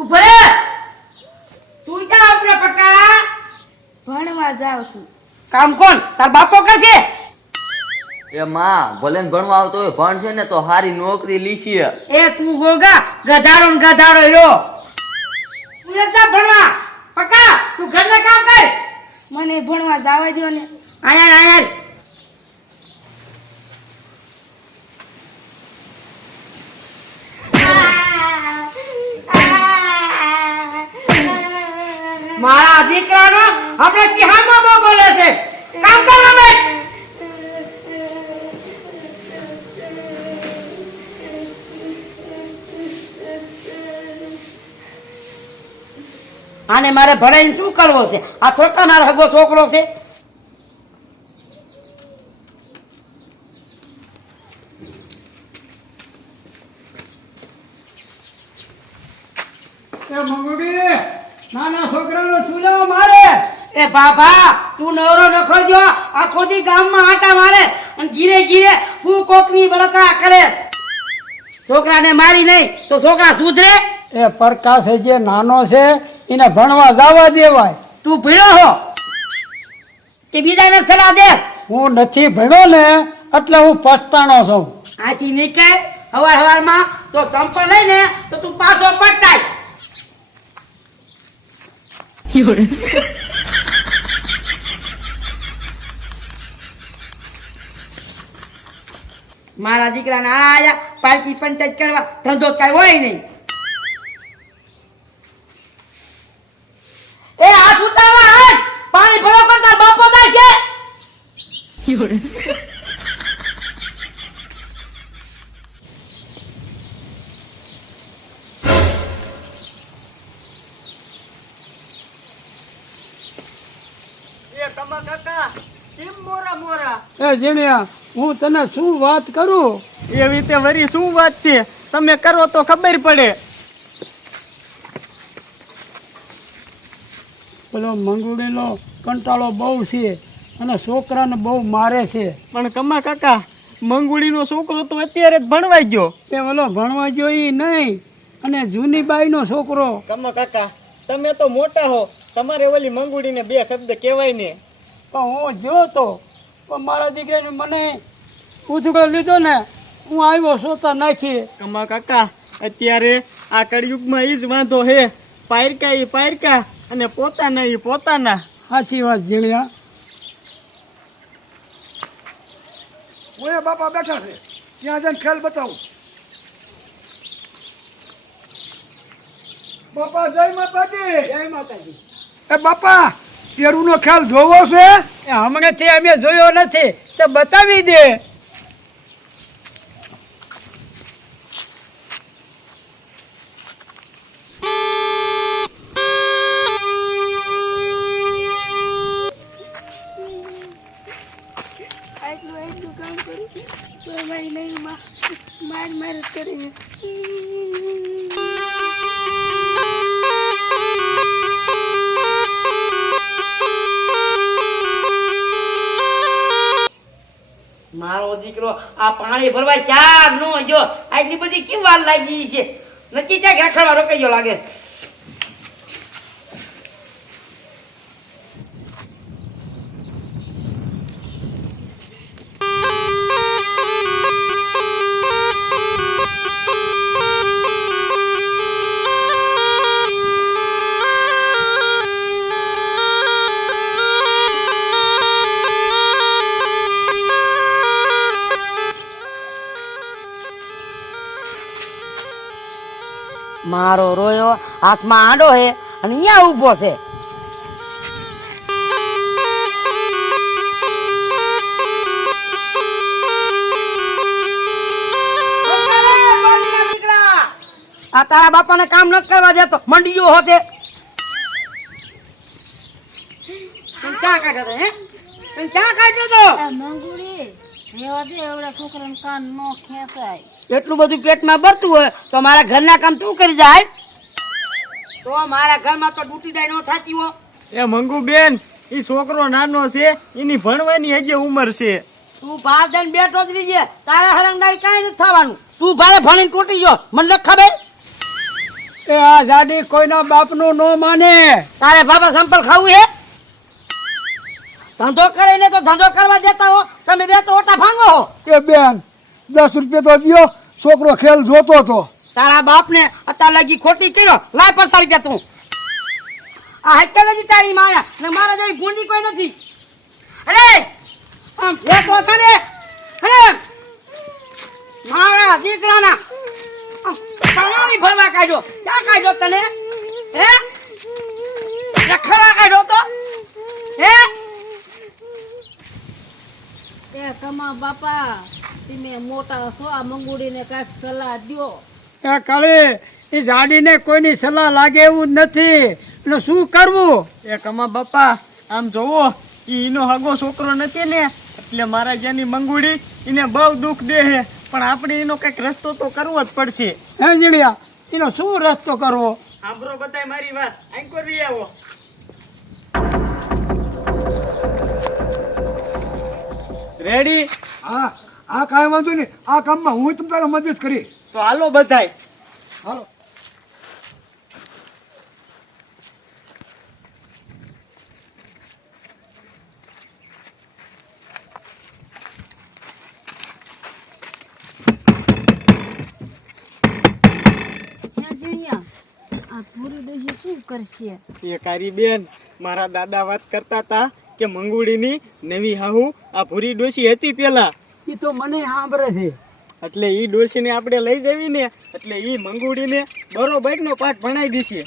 ઉભરે તું ક્યાં ઉપરે પકા ભણવા જાઉં છું. કામ કોણ તાર બાપો કરશે એ માં ભલે ને ભણવા આવતો હોય ભણશે ને તો સારી નોકરી લીધી. એ તું ગોગા ગધાડો ને ગધાડો રહ્યો તું એકદમ ભણવા પકા તું ઘરના કામ કર મને ભણવા જવા દો ને. આયા આયા મારા દીકરાનો આપણે ક્યાંમાં બહુ બોલે છે કામ કરવા બેઠ આને મારે ભણાઈને શું કરવો છે આ છોકરાનો હગો છોકરો છે મંગુડી નાના છોકરાનો ચૂલાવો મારે. એ બાબા તું નવરો નખો જો આખો દી ગામમાં આટા મારે અને ગીરે ગીરે હું કોકની બળતરા કરે છોકરાને મારી નહીં તો છોકરા સુધરે એ પ્રકાશ જે નાનો છે એને ભણવા જવા દેવાય. તું ભીડો હો કે બીજાને સલાહ દે હું નથી ભણ્યો ને એટલે હું પછતાણો છું. આથી નીકળ હવાર હવારમાં તો સંપલ લઈને તો તું પાછો પટાય મારા દીકરાને આયા પાલકી પંચાયત કરવા ધંધો કઈ હોય નહીં એ હાથ ઉતારવા હાથ પાણી ભરો કરતા બાપો થાય છે એ જીણ્યા હું તને શું વાત કરું. એવી રીતે વરી શું વાત છે તમે કરો તો ખબર પડે. પેલો મંગુડીનો કંટાળો બહુ છે અને છોકરાને બહુ મારે છે. પણ કમા કાકા મંગુડીનો છોકરો તો અત્યારે જ ભણવાઈ ગયો. એ ઓલો ભણવા જોઈ નહીં અને જૂની બાઈનો છોકરો. કમા કાકા તમે તો મોટા હો તમારે ઓલી મંગુડીને બે શબ્દ કહેવાય ને. પણ હું જો તો પણ મારા દીકરાને મને ઉધડો લીધો ને હું આવ્યો સોતા નાખી. કમા કાકા અત્યારે આ કળિયુગમાં ઈ જ વાંધો હે પાયરકા ઈ પાયરકા અને પોતાના ઈ પોતાના. સાચી વાત જીણ્યા. ઓય બાપા બેઠા છે ત્યાં જઈને ખેલ બતાવું. બાપા જય માતાજી. જય માતાજી. એ બાપા કેરુનો ખેલ જોવો છે. એ હમણાંથી અમે જોયો નથી તો બતાવી દે. એટલું કામ કરું તો મારી નહીં માર જ કરીને. મારો દીકરો આ પાણી ભરવા ચાર નો જો આટલી બધી કેમ વાર લાગી છે નક્કી ક્યાંક રખડવા રોકાઈ ગયો લાગે મારો રોયો હાથમાં આંડો હે અને અહીંયા ઊભો છે આ તારા બાપાને કામ ન કરવા દેતો મંડીઓ હોતે ચા કાઢ્યો હે ચા કાઢ્યો તો મંગુડી રેવા દે એવડા છોકરાને કાન નો ખેંચાય. એટલું બધું પેટમાં ભરતું હોય તો મારા ઘરના કામ તું કરી જાય તો મારા ઘરમાં તો ડૂટી ડાય ન થાતી હો એ મંગુ બેન ઈ છોકરો નાનો છે એની ભણવાની હજી ઉંમર છે. તું બહાર જઈને બેઠો જ રહીજે, તારા હરંગડાઈ કાંઈ નથી થવાનું. તું ભારે ભણીને તૂટી ગયો, મને નથી ખબર. એ આ જાડી કોઈના બાપનું ન માને. તારે બાપા સંપલ ખાવું હે? ધંધો કરે ને તો ધંધો કરવા દેતા હો, તમે બે તો ઓટા ભાંગો હો. એ બેન 10 રૂપિયા તો દ્યો, છોકરો ખેલ જોતો હતો. તારા બાપને અત્યાર લગી ખોટી કર્યો, લાય 50 રૂપિયા તું. આ હક્કે લગી તારી માયા ને મારા જેવી ભૂંડી કોઈ નથી. અરે આમ બેઠો છે ને, અરે મારા દીકરાના પાણી ભરવા કાઢ્યો. ક્યાં કાઢ્યો તને? હે ખરા કાઢ્યો તો? હે એ કમા બાપા, તમે મોટા છો, આ મંગુડીને કાંઈક સલાહ દ્યો. એ કાળી, એ જાડીને કોઈની સલાહ લાગે એવું જ નથી. એટલે શું કરવું? એ કમા બાપા આમ જોવો, એનો હગો છોકરો નથી ને, એટલે મારા જ્યાંની મંગુડી એને બહુ દુઃખ દે છે, પણ આપણે એનો કંઈક રસ્તો તો કરવો જ પડશે. હે જીણિયા, એનો શું રસ્તો કરવો? સાંભળો બધાય મારી વાત, આંકો રી આવો. રેડી? હા આ કાંઈ વાંધો નહીં, આ કામમાં હું તમારે મદદ કરીશ. તો હાલો બધાય. હાલો. આ પૂરી ડોહી શું કરશે? એ કારી બેન, મારા દાદા વાત કરતા હતા કે મંગુડીની નવી હાહુ આ ભૂરી ડોશી હતી પેલા, એ તો મને સાંભળે છે. એટલે ઈ ડોશીને આપણે લઈ જવી ને, એટલે ઈ મંગુડીને બરોબરનો પાઠ ભણાઈ દીશે.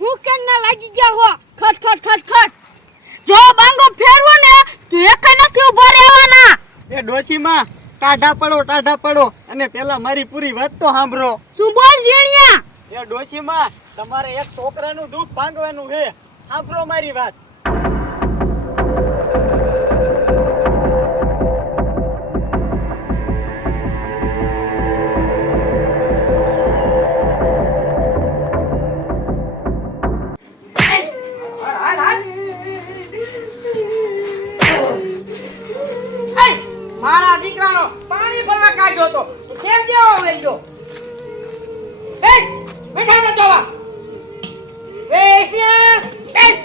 હું કેમ ના લાગી ગયા હો? ખટ ખટ ખટ ખટ. જો બાંગો ફેરવો ને તો એક નથી ઉભો રહેવાના. એ ડોશીમાં ટાઢા પડો અને પેલા મારી પૂરી વાત તો સાંભળો. શું બોલ જીણિયા? એ ડોશીમાં તમારે એક છોકરાનું દુઃખ ભાંગવાનું છે, સાંભળો મારી વાત. હાલ હાલ. મારા દીકરાનો પાણી ભરવા કાઢ્યો તો કેમ દેવો વઈ ગયો? એ બેઠા ન જોવા. વેસ્યા એસ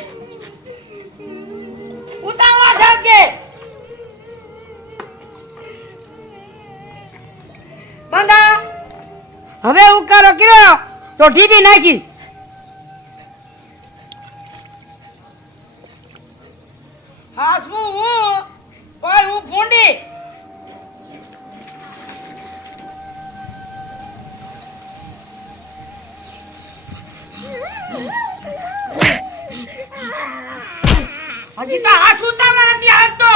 ઉતાવળા સાકે બંદા. હવે ઉકારો કર્યો તો ઢીબી નાખીશ. હા શું હું ઓય હું ભૂંડી. હજી તો હાથ ઉતાવળા નથી, હાથ તો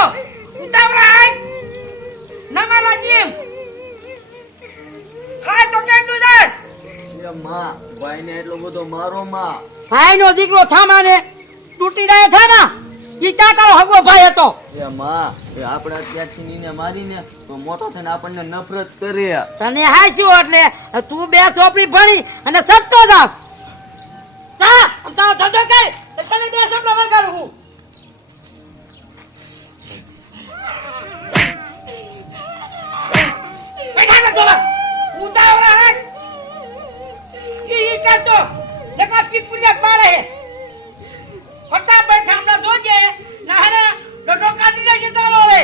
ઉતાવળા હાથ નમાલા જીમ ખાય તો કેટલું દર. એ માં, ભાઈને એટલો બધો મારો માં. ભાઈ નો દીકરો થામાને તૂટી જાય થામા. ઈ ત્યાં તારો હગવો ભાઈ હતો. એ માં, એ આપણે અત્યારથી નીને મારીને તો મોટો થઈને આપણને નફરત કરે. તને હાસ્યું એટલે તું બે ચોપડી ભણી અને સત્તો જાવ. ચા તારો ધંધો કર, તને બે ચોપડા વરગાડું હું. બેઠા ન જોવા ઉતાવળા હાથ ઈ કરતો નકા પીપુલિયા પાડે હે. ફટાફટ હમણાં જોજે, ના હે ડોટો કાઢી નાખી તારો. હવે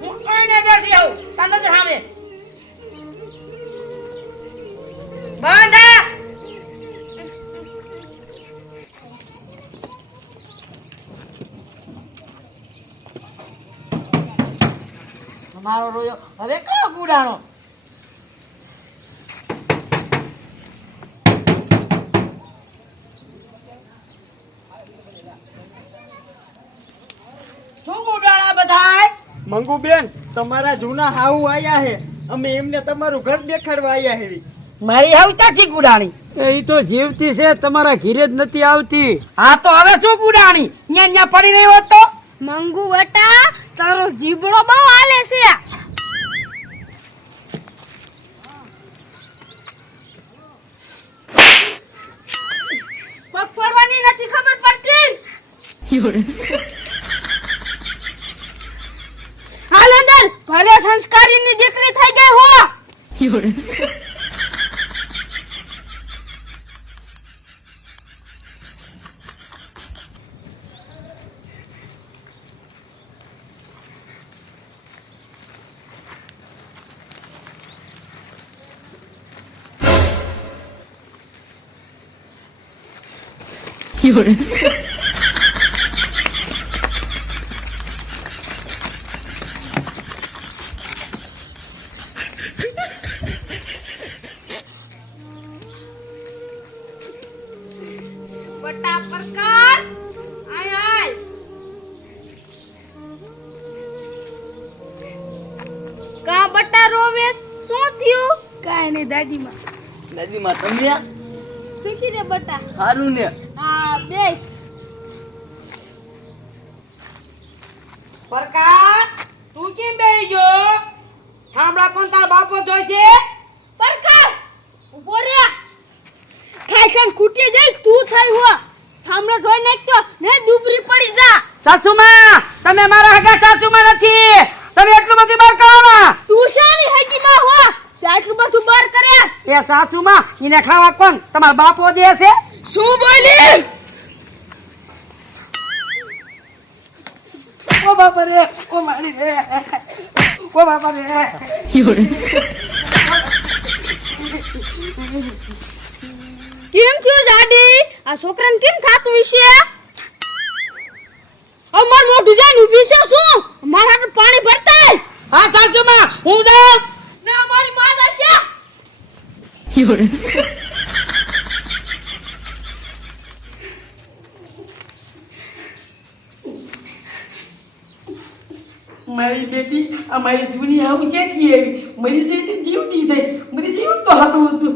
હું કોઈને બેઠી આવું તાર નજર સામે. બાંધા મારો રોયો હવે કયો ગુડાણો. શું ગુડાણા બધાય? મંગુ બેન, તમારા જૂના હાહુ આયા હે, અમે એમને તમારું ઘર દેખાડવા આયા હેવી. મારી હાવ ચાચી ગુડાણી. એ તો જીવતી છે, તમારા ઘીરે જ નથી આવતી. હા તો હવે શું ગુડાણી? ન્યા ન્યા પડી રહ્યો હોત તો. મંગુ બેટા, તારો જીબડો બહુ હાલે છે. પગ પડવાની નથી ખબર પડતી? હાલ અંદર ભલે સંસ્કારીની દીકરી થઈ ગઈ હો. બટા પ્રકાશ આય આય. કા બટા રોવેશ? શું થયું? કાઈ નહીં દાદીમાં. નદીમાં તમે સુખી રે બટા. સારું ને હા બેસ. પ્રકાશ તું કેમ બેહી ગયો? ઠામડા પણ તારા બાપો જોઈ છે. પ્રકાશ ઉભો રે. ખાઈ ખાઈ ખૂટી જાય તું થઈ હો. સામનો ઢોઈ નાખ્યો ને દુબરી પડી જા. સાસુમાં તમે મારા હગા સાસુમાં નથી. તમે એટલું બધું બહાર કરવામાં. તું શાની હગી માં હો? તે આટલું બધું બર કરેસ. એ સાસુમાં એને ખાવા કોણ તમારા બાપો દે છે? શું બોલી? ઓ બાપા રે, ઓ મારી રે, ઓ બાપા રે. કેમ થયું જાડી? આ છોકરાને કેમ થાતું હશે? અમાર મોઢું જઈને ઊભી છે શું? મારા હાથે પાણી ભરતા. હા સાસુમાં હું જાઉં. ના અમારી માં હશે. મારી બેટી આ મારી જૂની આવું છે મરી જઈ જીવતી થઈ મરી જીવ તો હાથું હતું.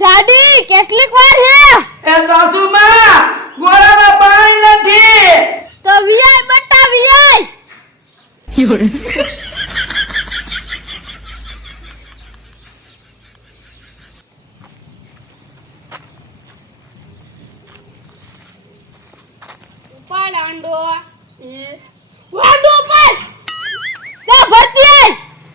જાડી કેટલીક વાર હે? એ સાસુમાં ગોળામાં પાણી નથી. તો વિયાય બટા વિયાય. ઉપાડ આંડો. વાંડો ઉપર જા ભરતી આય.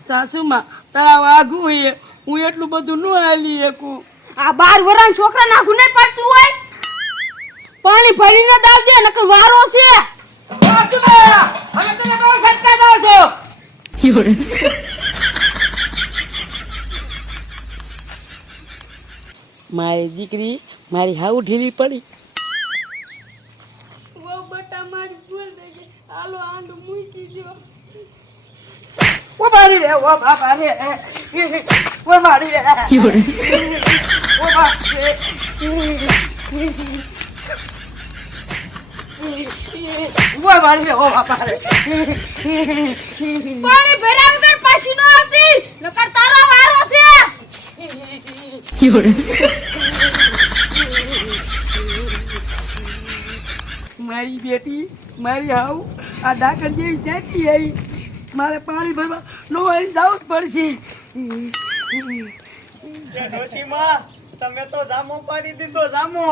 સાસુમાં તારા વાઘું હે હું એટલું બધું ન હાલી શકું. આ 12 વર્ષના છોકરા નાખું નહીં પડતું હોય. પાણી ભરીને દાવજે નકર વારો છે. સાસુમાં હવે તમે બહુ સત્તા દો છો. મારી દીકરી મારી હાવ ઢીલી પડી. વો બટા મારી ભૂલ થઈ ગઈ. હાલો આંડો મૂકી દો. ઓ મારી રે, ઓ બાપા રે, ઓ મારી રે, ઓ બાપ રે. ઓ મારી રે, ઓ બાપા રે. પાણી ભર્યા વગર પાછી ન આવતી નકર તારો વારો છે. મારી બેટી મારી હાવ આ ડાકર જેવી ત્યાંથી આવી. મારે પાણી ભરવા નો હોય જવું જ પડશે. ડોશીમાં તમે તો જામો પાડી દીધો જામો.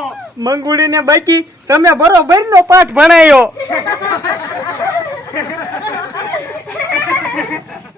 મંગુડીને બાકી તમે બરોબર નો પાઠ ભણાયો.